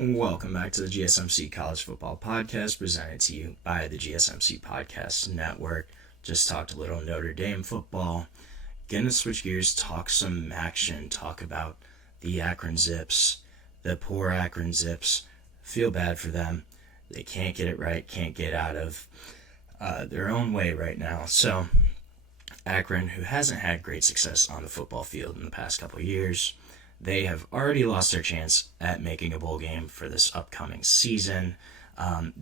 Welcome back to the GSMC College Football Podcast, presented to you by the GSMC Podcast Network. Just talked a little Notre Dame football. Gonna switch gears, talk some action, talk about the Akron Zips, the poor Akron Zips. Feel bad for them. They can't get it right, can't get out of their own way right now. So, Akron, who hasn't had great success on the football field in the past couple years, they have already lost their chance at making a bowl game for this upcoming season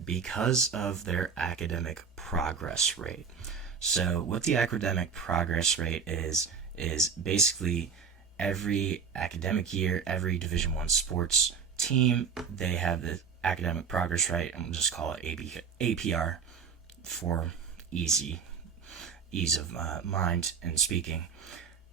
because of their academic progress rate. So what the academic progress rate is basically every academic year, every Division I sports team, they have the academic progress rate, and we'll just call it APR for ease of mind and speaking.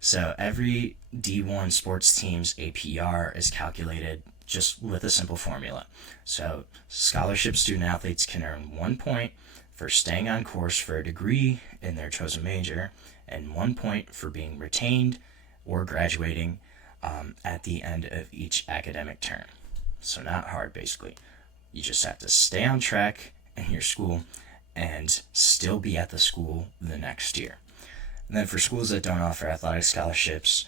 So every D1 sports team's APR is calculated just with a simple formula. So scholarship student athletes can earn 1 point for staying on course for a degree in their chosen major, and 1 point for being retained or graduating at the end of each academic term. So not hard, basically. You just have to stay on track in your school and still be at the school the next year. And then for schools that don't offer athletic scholarships,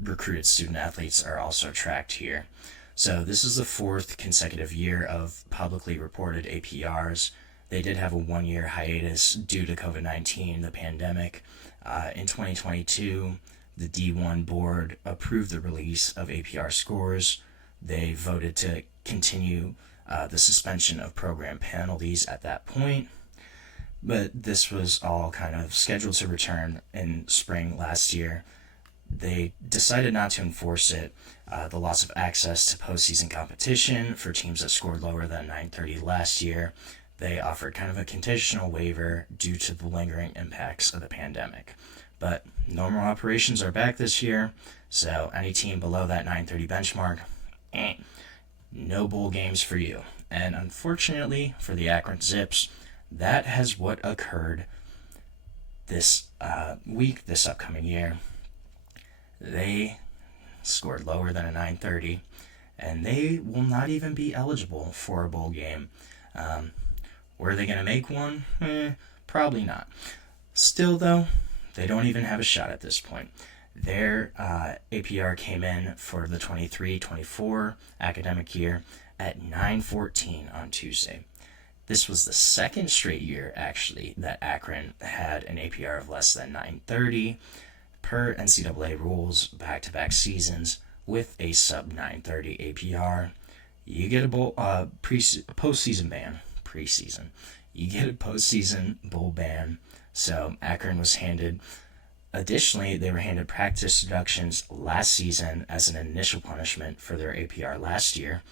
recruited student athletes are also tracked here. So this is the fourth consecutive year of publicly reported APRs. They did have a 1-year hiatus due to COVID-19, the pandemic. In 2022, the D1 board approved the release of APR scores. They voted to continue the suspension of program penalties at that point. But this was all kind of scheduled to return in spring last year. They decided not to enforce it. The loss of access to postseason competition for teams that scored lower than 930 last year. They offered kind of a conditional waiver due to the lingering impacts of the pandemic. But normal operations are back this year, so any team below that 930 benchmark, no bowl games for you. And unfortunately for the Akron Zips, that has what occurred this week, this upcoming year. They scored lower than a 930, and they will not even be eligible for a bowl game. Were they going to make one? Probably not. Still, though, they don't even have a shot at this point. Their APR came in for the 23-24 academic year at 914 on Tuesday. This was the second straight year, actually, that Akron had an APR of less than 930 per NCAA rules, back-to-back seasons with a sub-930 APR. You get a postseason ban. Preseason. You get a postseason bowl ban. So Akron was handed. Additionally, they were handed practice deductions last season as an initial punishment for their APR last year,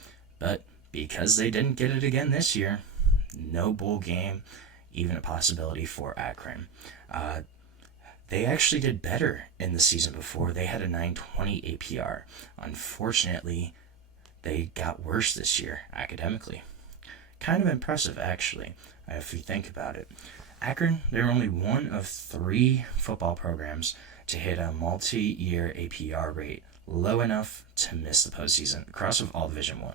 but because they didn't get it again this year, no bowl game, even a possibility for Akron. They actually did better in the season before. They had a 920 APR. Unfortunately, they got worse this year academically. Kind of impressive, actually, if you think about it. Akron, they're only one of 3 football programs to hit a multi-year APR rate low enough to miss the postseason across of all Division I.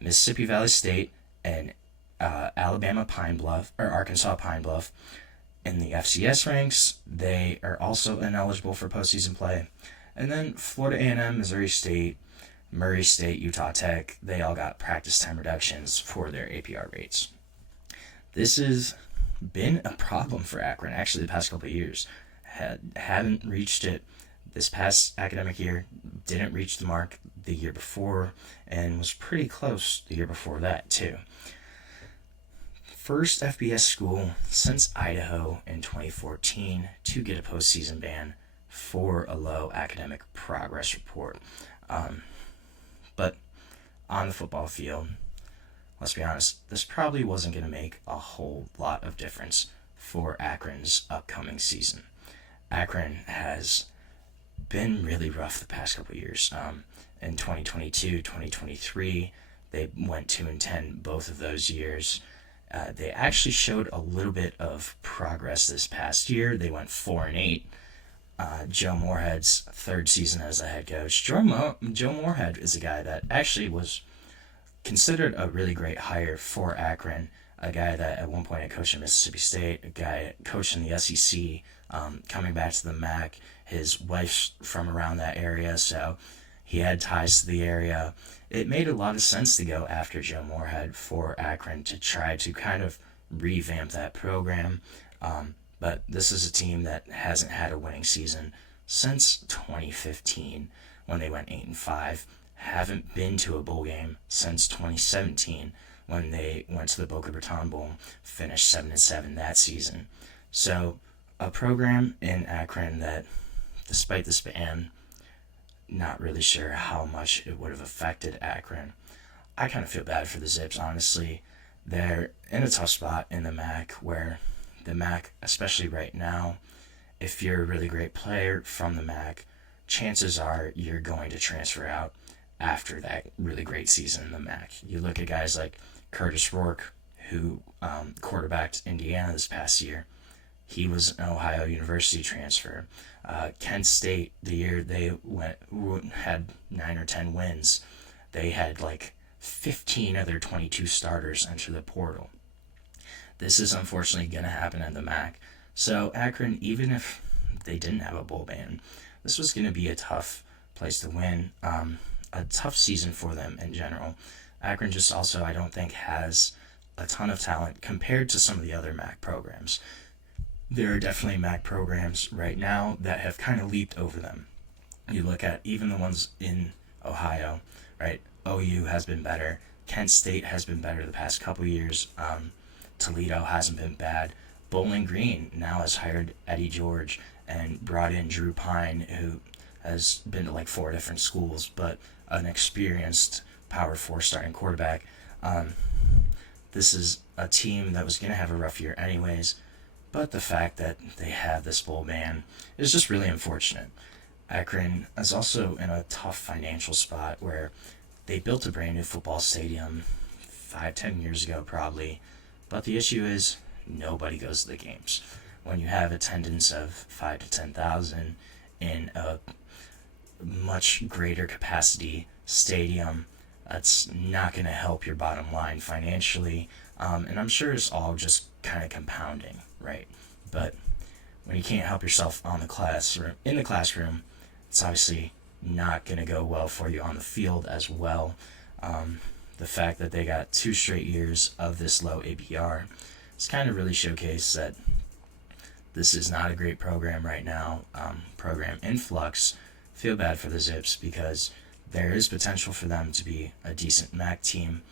Mississippi Valley State and Arkansas Pine Bluff. In the FCS ranks, they are also ineligible for postseason play. And then Florida A&M, Missouri State, Murray State, Utah Tech, they all got practice time reductions for their APR rates. This has been a problem for Akron, actually, the past couple of years. Haven't reached it this past academic year, didn't reach the mark the year before, and was pretty close the year before that, too. First FBS school since Idaho in 2014 to get a postseason ban for a low academic progress report. But on the football field, let's be honest, this probably wasn't going to make a whole lot of difference for Akron's upcoming season. Akron has been really rough the past couple of years. In 2022, 2023, they went 2-10 both of those years. They actually showed a little bit of progress this past year. They went 4-8. Joe Moorhead's third season as a head coach. Joe Moorhead is a guy that actually was considered a really great hire for Akron, a guy that at one point had coached in Mississippi State, a guy coached in the SEC, coming back to the MAC. His wife's from around that area, so he had ties to the area. It made a lot of sense to go after Joe Moorhead for Akron to try to kind of revamp that program. But this is a team that hasn't had a winning season since 2015 when they went 8-5. Haven't been to a bowl game since 2017 when they went to the Boca Raton Bowl, finished 7-7 that season. So a program in Akron that, despite this ban, not really sure how much it would have affected Akron. I kind of feel bad for the Zips, honestly. They're in a tough spot in the MAC where the MAC, especially right now, if you're a really great player from the MAC, chances are you're going to transfer out after that really great season in the MAC. You look at guys like Curtis Rourke, who quarterbacked Indiana this past year. He was an Ohio University transfer. Kent State, the year they had 9 or 10 wins, they had like 15 of their 22 starters enter the portal. This is unfortunately going to happen in the MAC. So Akron, even if they didn't have a bowl ban, this was going to be a tough place to win, a tough season for them in general. Akron just also, I don't think, has a ton of talent compared to some of the other MAC programs. There are definitely MAC programs right now that have kind of leaped over them. You look at even the ones in Ohio, right? OU has been better. Kent State has been better the past couple years. Toledo hasn't been bad. Bowling Green now has hired Eddie George and brought in Drew Pine, who has been to like 4 different schools, but an experienced Power 4 starting quarterback. This is a team that was going to have a rough year anyways, but the fact that they have this bowl ban is just really unfortunate. Akron is also in a tough financial spot where they built a brand new football stadium 5-10 years ago probably, but the issue is nobody goes to the games. When you have attendance of 5,000 to 10,000 in a much greater capacity stadium, that's not going to help your bottom line financially, and I'm sure it's all just kind of compounding, right? But when you can't help yourself in the classroom, it's obviously not going to go well for you on the field as well. The fact that they got 2 straight years of this low APR, it's kind of really showcased that this is not a great program right now. Program in flux. Feel bad for the Zips because there is potential for them to be a decent MAC team.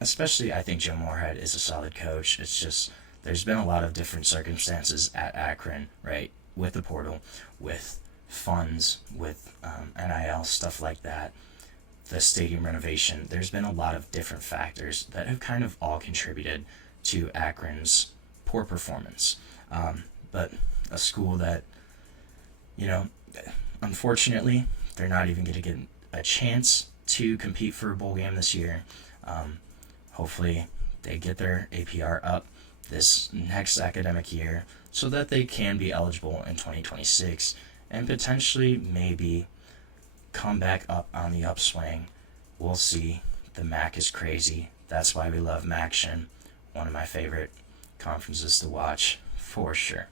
Especially, I think Joe Moorhead is a solid coach. It's just there's been a lot of different circumstances at Akron, right? With the portal, with funds, with NIL, stuff like that. The stadium renovation. There's been a lot of different factors that have kind of all contributed to Akron's poor performance. But a school that, unfortunately, they're not even going to get a chance to compete for a bowl game this year. Hopefully, they get their APR up this next academic year so that they can be eligible in 2026 and potentially maybe come back up on the upswing. We'll see. The MAC is crazy. That's why we love MACtion. One of my favorite conferences to watch for sure.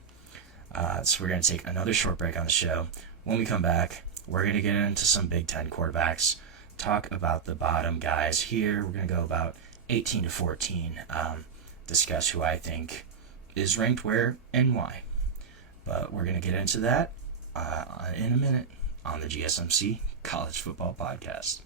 So we're going to take another short break on the show. When we come back, we're going to get into some Big Ten quarterbacks, talk about the bottom guys here. We're going to go about 18 to 14, discuss who I think is ranked where and why. But we're going to get into that in a minute on the GSMC College Football Podcast.